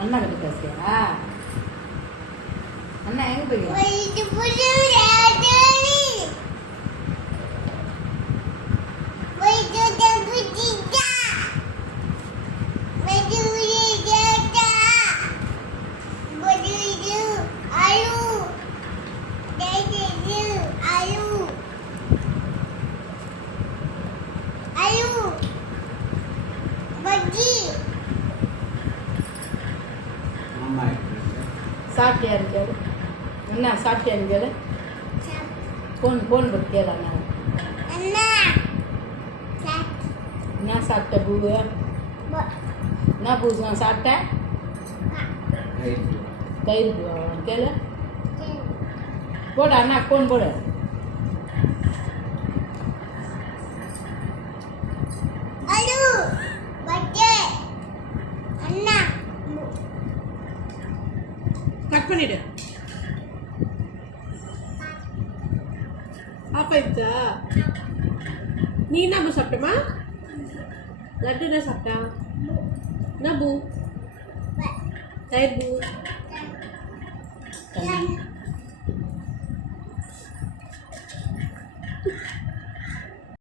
அண்ணா கிட்ட பேசுறியா? அண்ணா எங்க போய் சாப்பிட்டியா இருக்காரு? என்ன சாப்பிட்டியா இருக்காரு? போன் போட்டு கேளாண்ணா என்ன சாப்பிட்ட பூவு? என்ன பூ சாப்பிட்டேன்? தயிர் பூ கேளு. போடு அண்ணா போன் போடு. கட் பண்ணிடு. ஆஃப் ஆயிடுச்சா? நீ என்ன பூ சாப்பிட்டமா? லட்டு என்ன சாப்பிட்டா? என்ன பூ? தயிர் பூ.